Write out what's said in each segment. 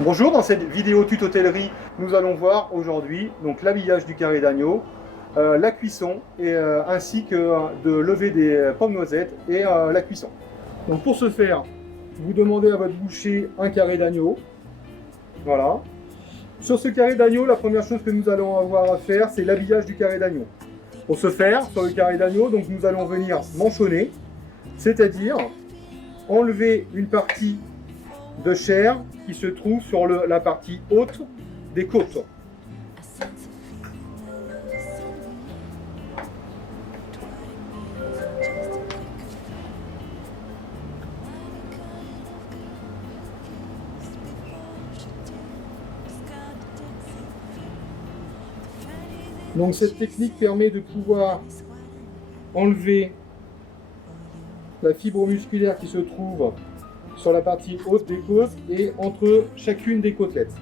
Bonjour, dans cette vidéo tutotellerie, nous allons voir aujourd'hui donc l'habillage du carré d'agneau, la cuisson ainsi que de lever des pommes noisettes et la cuisson. Donc pour ce faire, vous demandez à votre boucher un carré d'agneau. Voilà. Sur ce carré d'agneau, la première chose que nous allons avoir à faire, c'est l'habillage du carré d'agneau. Pour ce faire, sur le carré d'agneau, donc nous allons venir manchonner, c'est-à-dire enlever une partie de chair qui se trouve sur la partie haute des côtes. Donc cette technique permet de pouvoir enlever la fibre musculaire qui se trouve sur la partie haute des côtes et entre chacune des côtelettes.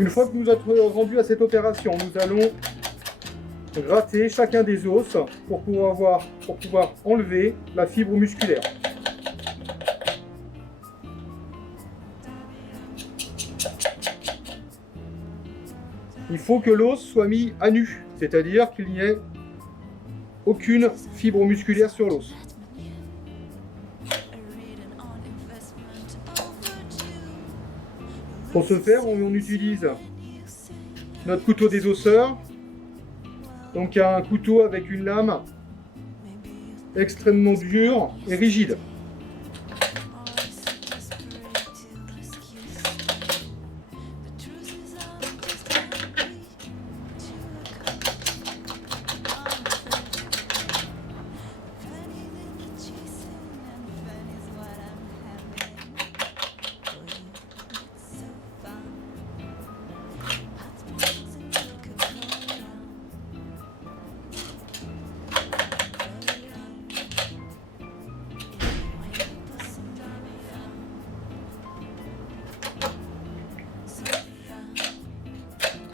Une fois que nous avons rendu à cette opération, nous allons gratter chacun des os pour pouvoir enlever la fibre musculaire. Il faut que l'os soit mis à nu, c'est-à-dire qu'il n'y ait aucune fibre musculaire sur l'os. Pour ce faire, on utilise notre couteau désosseur, donc un couteau avec une lame extrêmement dure et rigide.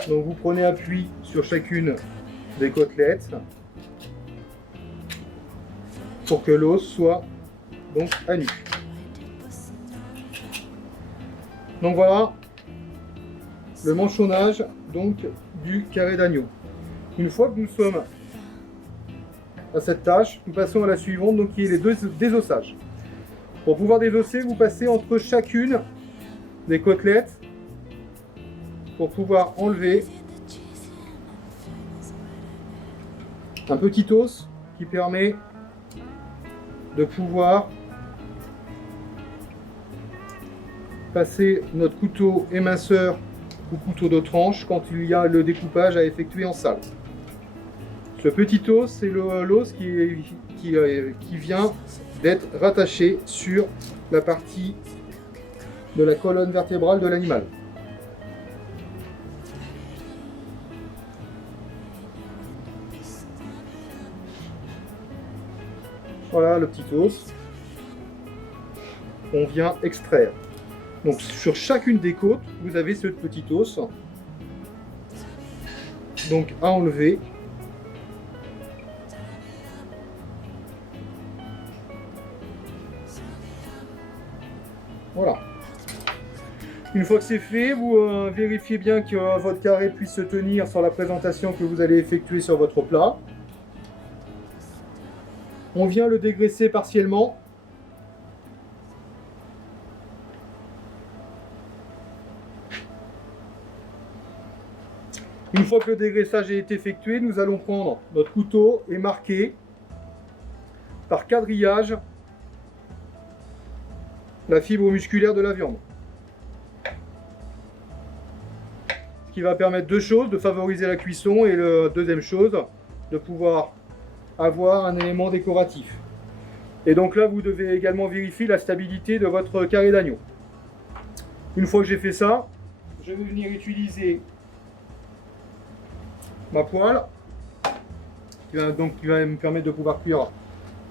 Donc vous prenez appui sur chacune des côtelettes pour que l'os soit donc à nu. Donc voilà le manchonnage donc du carré d'agneau. Une fois que nous sommes à cette tâche, nous passons à la suivante, donc qui est les désossages. Pour pouvoir désosser, vous passez entre chacune des côtelettes pour pouvoir enlever un petit os qui permet de pouvoir passer notre couteau éminceur ou couteau de tranche quand il y a le découpage à effectuer en salle. Ce petit os, c'est l'os qui vient d'être rattaché sur la partie de la colonne vertébrale de l'animal. Voilà le petit os. On vient extraire. Donc sur chacune des côtes, vous avez ce petit os. Donc à enlever. Voilà. Une fois que c'est fait, vous vérifiez bien que votre carré puisse se tenir sur la présentation que vous allez effectuer sur votre plat. On vient le dégraisser partiellement. Une fois que le dégraissage est effectué, nous allons prendre notre couteau et marquer par quadrillage la fibre musculaire de la viande. Ce qui va permettre deux choses, de favoriser la cuisson et la deuxième chose, de pouvoir avoir un élément décoratif. Et donc là, vous devez également vérifier la stabilité de votre carré d'agneau. Une fois que j'ai fait ça, je vais venir utiliser ma poêle qui va me permettre de pouvoir cuire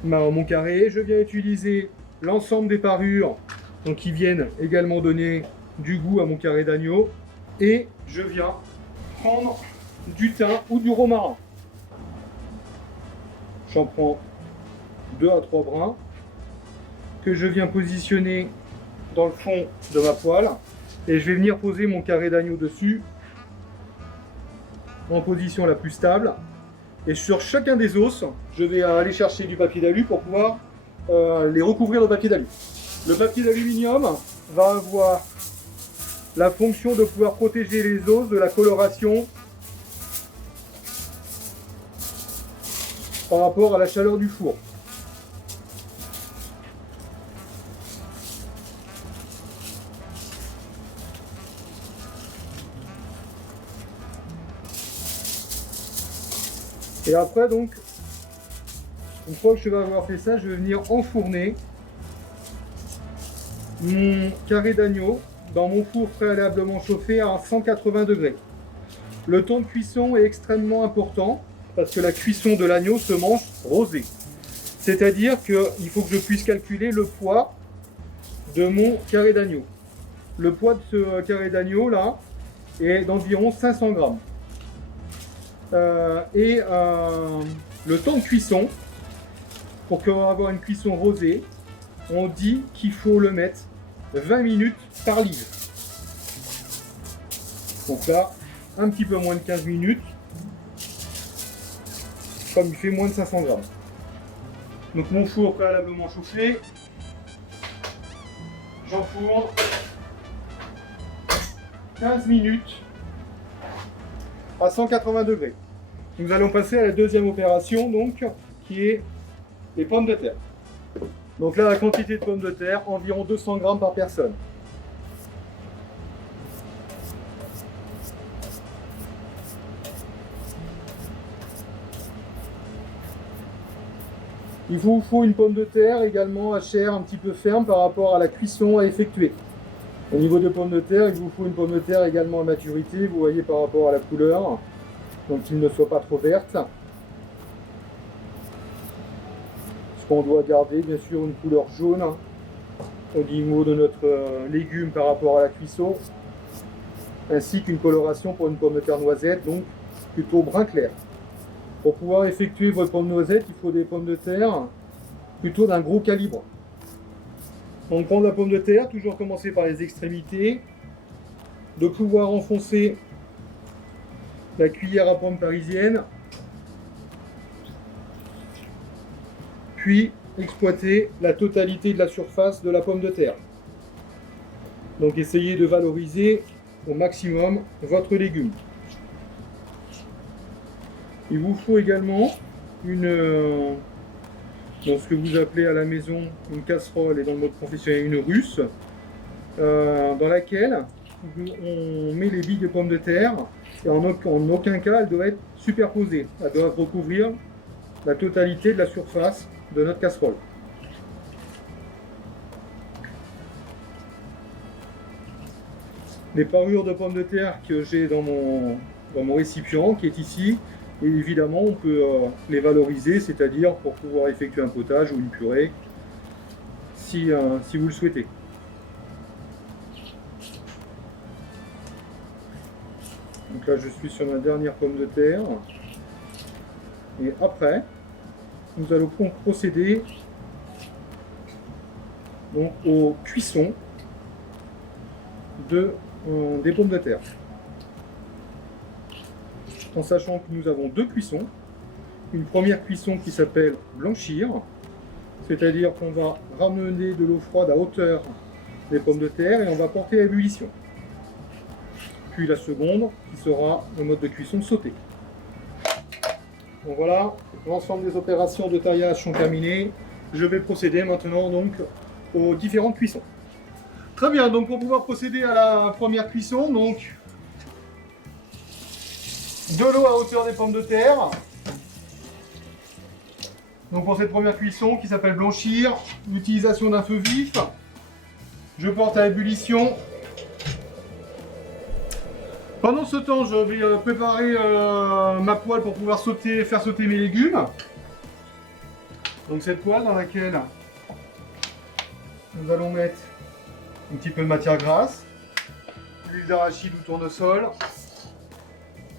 mon carré. Je viens utiliser l'ensemble des parures donc, qui viennent également donner du goût à mon carré d'agneau. Et je viens prendre du thym ou du romarin. J'en prends 2 à 3 brins que je viens positionner dans le fond de ma poêle et je vais venir poser mon carré d'agneau dessus en position la plus stable. Et sur chacun des os, je vais aller chercher du papier d'alu pour pouvoir les recouvrir de papier d'alu. Le papier d'aluminium va avoir la fonction de pouvoir protéger les os de la coloration par rapport à la chaleur du four. Et après, donc, une fois que je vais avoir fait ça, je vais venir enfourner mon carré d'agneau dans mon four préalablement chauffé à 180 degrés. Le temps de cuisson est extrêmement important parce que la cuisson de l'agneau se mange rosé. C'est-à-dire qu'il faut que je puisse calculer le poids de mon carré d'agneau. Le poids de ce carré d'agneau là est d'environ 500 grammes. Le temps de cuisson, pour avoir une cuisson rosée, on dit qu'il faut le mettre 20 minutes par livre. Donc là, un petit peu moins de 15 minutes, comme il fait moins de 500 grammes. Donc mon four préalablement chauffé, j'enfourne 15 minutes à 180 degrés. Nous allons passer à la deuxième opération, donc, qui est les pommes de terre. Donc là, la quantité de pommes de terre, environ 200 grammes par personne. Il vous faut une pomme de terre également à chair un petit peu ferme par rapport à la cuisson à effectuer. Au niveau des pommes de terre, il vous faut une pomme de terre également à maturité, vous voyez par rapport à la couleur, donc qu'il ne soit pas trop verte. Parce qu'on doit garder bien sûr une couleur jaune au niveau de notre légume par rapport à la cuisson, ainsi qu'une coloration pour une pomme de terre noisette, donc plutôt brun clair. Pour pouvoir effectuer votre pomme noisette, il faut des pommes de terre plutôt d'un gros calibre. Donc prendre la pomme de terre, toujours commencer par les extrémités, de pouvoir enfoncer la cuillère à pomme parisienne, puis exploiter la totalité de la surface de la pomme de terre. Donc essayez de valoriser au maximum votre légume. Il vous faut également dans ce que vous appelez à la maison une casserole et dans le mode professionnel une russe, dans laquelle on met les billes de pommes de terre et en aucun cas elle doit être superposée. Elle doit recouvrir la totalité de la surface de notre casserole. Les parures de pommes de terre que j'ai dans mon récipient qui est ici, et évidemment on peut les valoriser, c'est-à-dire pour pouvoir effectuer un potage ou une purée si vous le souhaitez. Donc là je suis sur ma dernière pomme de terre et après nous allons procéder donc aux cuissons des pommes de terre. En sachant que nous avons deux cuissons. Une première cuisson qui s'appelle blanchir, c'est-à-dire qu'on va ramener de l'eau froide à hauteur des pommes de terre et on va porter à ébullition. Puis la seconde qui sera le mode de cuisson sauté. Donc voilà, l'ensemble des opérations de taillage sont terminées. Je vais procéder maintenant donc aux différentes cuissons. Très bien, donc pour pouvoir procéder à la première cuisson, donc de l'eau à hauteur des pommes de terre. Donc pour cette première cuisson qui s'appelle blanchir, l'utilisation d'un feu vif. Je porte à ébullition. Pendant ce temps, je vais préparer ma poêle pour pouvoir faire sauter mes légumes. Donc cette poêle dans laquelle nous allons mettre un petit peu de matière grasse, l'huile d'arachide ou tournesol,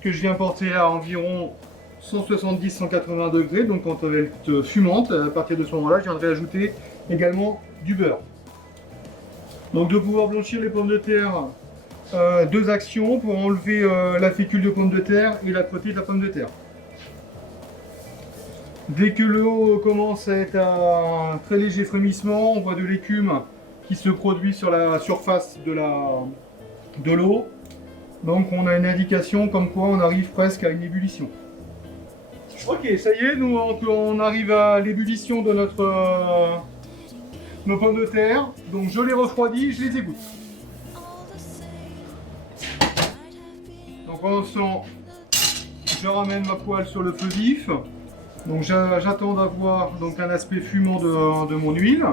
que je viens porter à environ 170-180 degrés, donc quand elle est fumante, à partir de ce moment-là, je viendrai ajouter également du beurre. Donc de pouvoir blanchir les pommes de terre, deux actions pour enlever la fécule de pomme de terre et la crotée de la pomme de terre. Dès que l'eau commence à être à un très léger frémissement, on voit de l'écume qui se produit sur la surface de l'eau. Donc on a une indication comme quoi on arrive presque à une ébullition. Ok, ça y est, nous on arrive à l'ébullition de nos pommes de terre. Donc je les refroidis, je les égoutte. Donc en sent, je ramène ma poêle sur le feu vif. Donc j'attends d'avoir un aspect fumant de mon huile.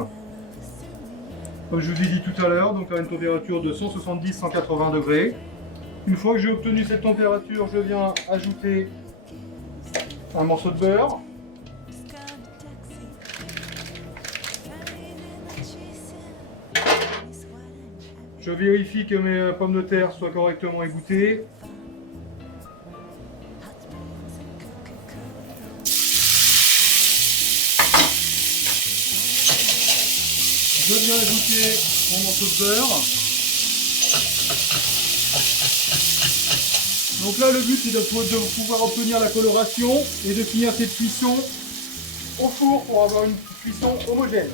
Comme je vous ai dit tout à l'heure, donc à une température de 170-180 degrés. Une fois que j'ai obtenu cette température, je viens ajouter un morceau de beurre. Je vérifie que mes pommes de terre soient correctement égouttées. Je viens ajouter mon morceau de beurre. Donc là, le but c'est de pouvoir obtenir la coloration et de finir cette cuisson au four pour avoir une cuisson homogène.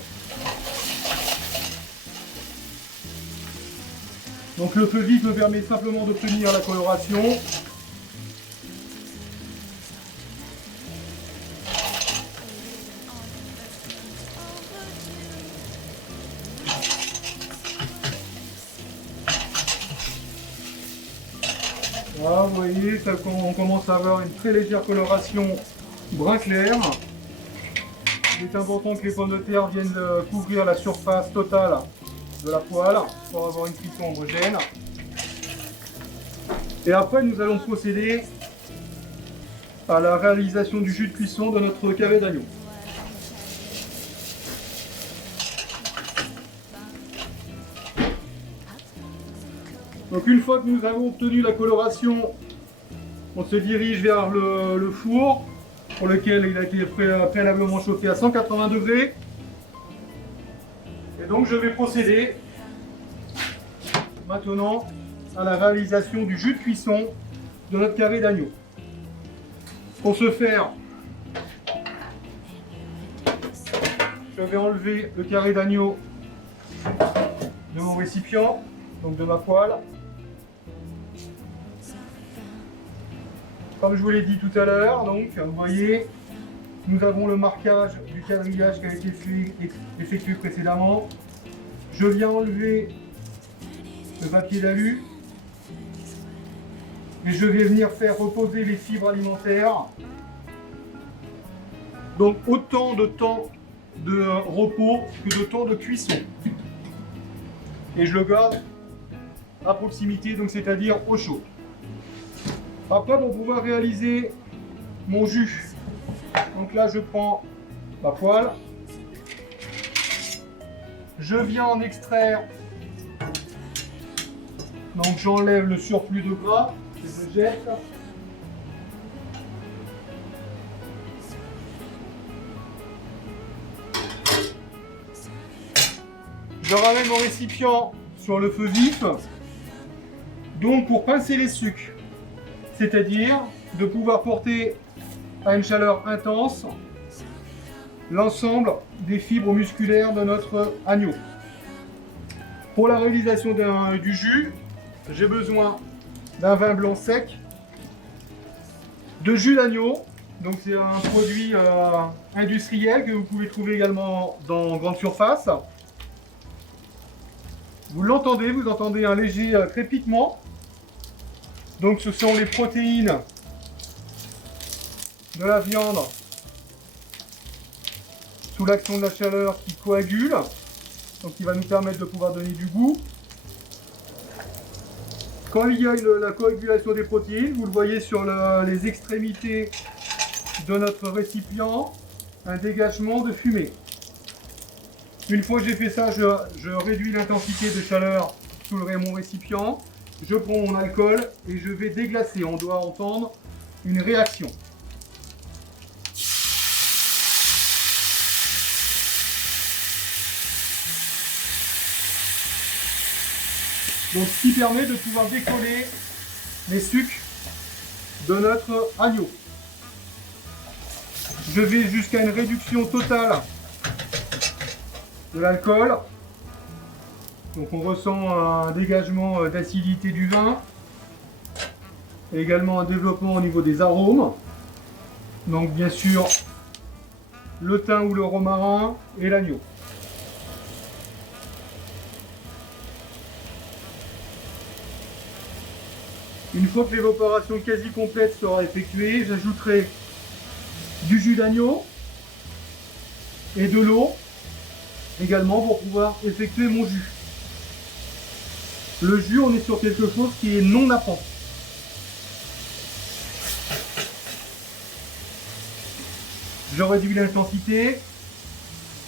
Donc le feu vif me permet simplement d'obtenir la coloration. Là, vous voyez, on commence à avoir une très légère coloration brun clair. Il est important que les pommes de terre viennent couvrir la surface totale de la poêle pour avoir une cuisson homogène. Et après, nous allons procéder à la réalisation du jus de cuisson de notre carré d'agneau. Donc une fois que nous avons obtenu la coloration, on se dirige vers le four pour lequel il a été préalablement chauffé à 180 degrés. Et donc je vais procéder maintenant à la réalisation du jus de cuisson de notre carré d'agneau. Pour ce faire, je vais enlever le carré d'agneau de mon récipient, donc de ma poêle. Comme je vous l'ai dit tout à l'heure, donc vous voyez, nous avons le marquage du quadrillage qui a été effectué précédemment. Je viens enlever le papier d'alu et je vais venir faire reposer les fibres alimentaires. Donc autant de temps de repos que de temps de cuisson. Et je le garde à proximité, donc c'est-à-dire au chaud. Après, pour pouvoir réaliser mon jus, donc là je prends ma poêle, je viens en extraire, donc j'enlève le surplus de gras, que je jette. Je ramène mon récipient sur le feu vif, donc pour pincer les sucres. C'est-à-dire de pouvoir porter à une chaleur intense l'ensemble des fibres musculaires de notre agneau. Pour la réalisation du jus, j'ai besoin d'un vin blanc sec, de jus d'agneau, donc c'est un produit industriel que vous pouvez trouver également dans grande surface. Vous entendez un léger crépitement. Donc ce sont les protéines de la viande sous l'action de la chaleur qui coagulent, donc qui va nous permettre de pouvoir donner du goût. Quand il y a la coagulation des protéines, vous le voyez sur les extrémités de notre récipient, un dégagement de fumée. Une fois que j'ai fait ça, je réduis l'intensité de chaleur sous mon récipient. Je prends mon alcool et je vais déglacer. On doit entendre une réaction. Donc ce qui permet de pouvoir décoller les sucs de notre agneau. Je vais jusqu'à une réduction totale de l'alcool. Donc on ressent un dégagement d'acidité du vin. Et également un développement au niveau des arômes. Donc bien sûr le thym ou le romarin et l'agneau. Une fois que l'évaporation quasi complète sera effectuée, j'ajouterai du jus d'agneau et de l'eau également pour pouvoir effectuer mon jus. Le jus, on est sur quelque chose qui est non nappant. Je réduis l'intensité.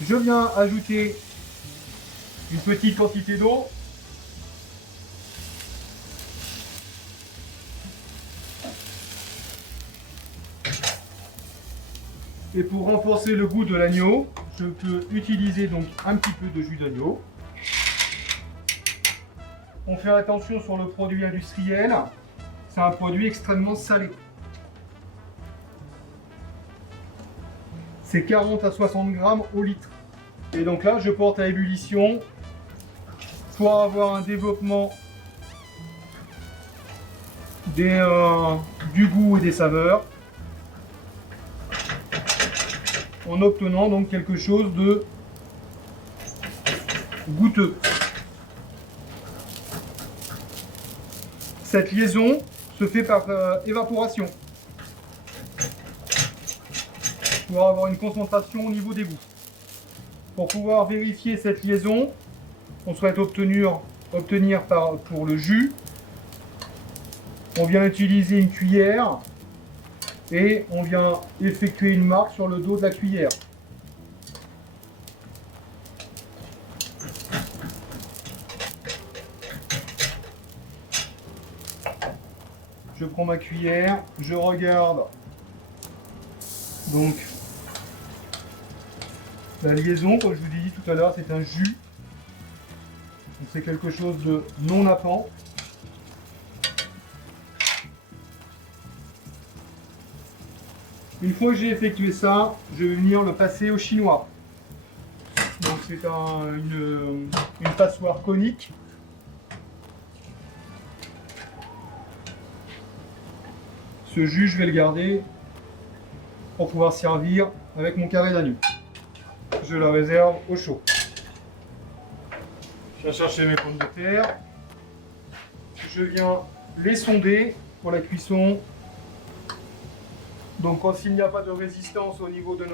Je viens ajouter une petite quantité d'eau. Et pour renforcer le goût de l'agneau, je peux utiliser donc un petit peu de jus d'agneau. On fait attention sur le produit industriel. C'est un produit extrêmement salé. C'est 40 à 60 grammes au litre. Et donc là, je porte à ébullition pour avoir un développement du goût et des saveurs, en obtenant donc quelque chose de goûteux. Cette liaison se fait par évaporation pour avoir une concentration au niveau des goûts. Pour pouvoir vérifier cette liaison, on souhaite obtenir pour le jus, on vient utiliser une cuillère et on vient effectuer une marque sur le dos de la cuillère. Je prends ma cuillère, je regarde donc la liaison, comme je vous l'ai dit tout à l'heure, c'est un jus. C'est quelque chose de non nappant. Une fois que j'ai effectué ça, je vais venir le passer au chinois. Donc c'est une passoire conique. Ce jus, je vais le garder pour pouvoir servir avec mon carré d'agneau. Je la réserve au chaud. Je viens chercher mes pommes de terre. Je viens les sonder pour la cuisson. Donc s'il n'y a pas de résistance au niveau de des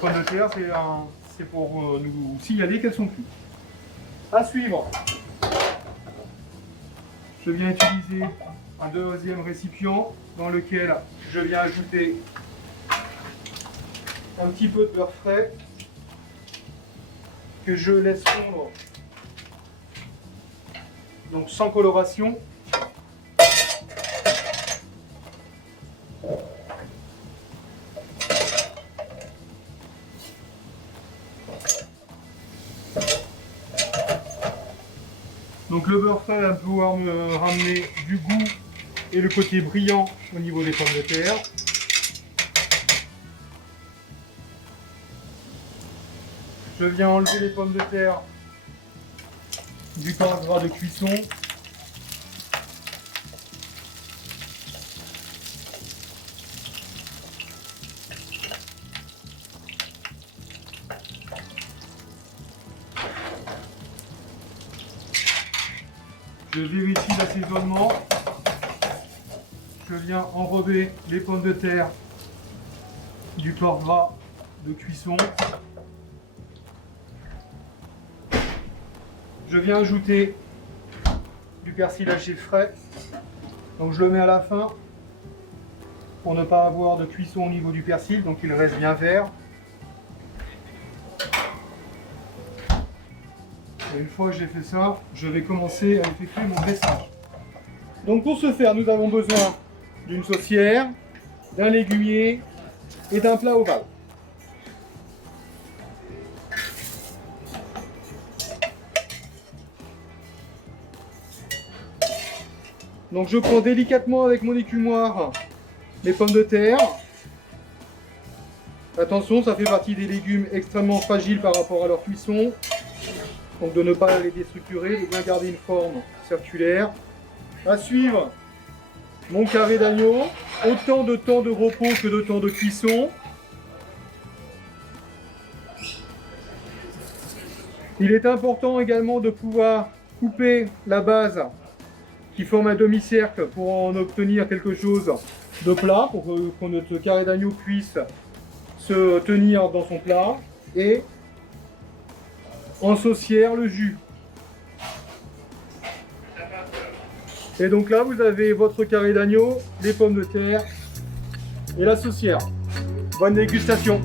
pommes de terre, c'est pour nous signaler qu'elles sont cuites. À suivre, je viens utiliser un deuxième récipient dans lequel je viens ajouter un petit peu de beurre frais que je laisse fondre, donc sans coloration. Donc le beurre frais va pouvoir me ramener du goût et le côté brillant au niveau des pommes de terre. Je viens enlever les pommes de terre du pain gras de cuisson. Je vérifie l'assaisonnement. Je viens enrober les pommes de terre du porc gras de cuisson. Je viens ajouter du persil haché frais. Donc je le mets à la fin pour ne pas avoir de cuisson au niveau du persil, donc il reste bien vert. Et une fois que j'ai fait ça, je vais commencer à effectuer mon dressage. Donc pour ce faire, nous avons besoin d'une saucière, d'un légumier et d'un plat ovale. Donc je prends délicatement avec mon écumoire mes pommes de terre. Attention, ça fait partie des légumes extrêmement fragiles par rapport à leur cuisson. Donc de ne pas les déstructurer, de bien garder une forme circulaire. À suivre, mon carré d'agneau, autant de temps de repos que de temps de cuisson. Il est important également de pouvoir couper la base qui forme un demi-cercle pour en obtenir quelque chose de plat, pour que notre carré d'agneau puisse se tenir dans son plat. Et en saucière, le jus. Et donc là, vous avez votre carré d'agneau, les pommes de terre et la saucière. Bonne dégustation!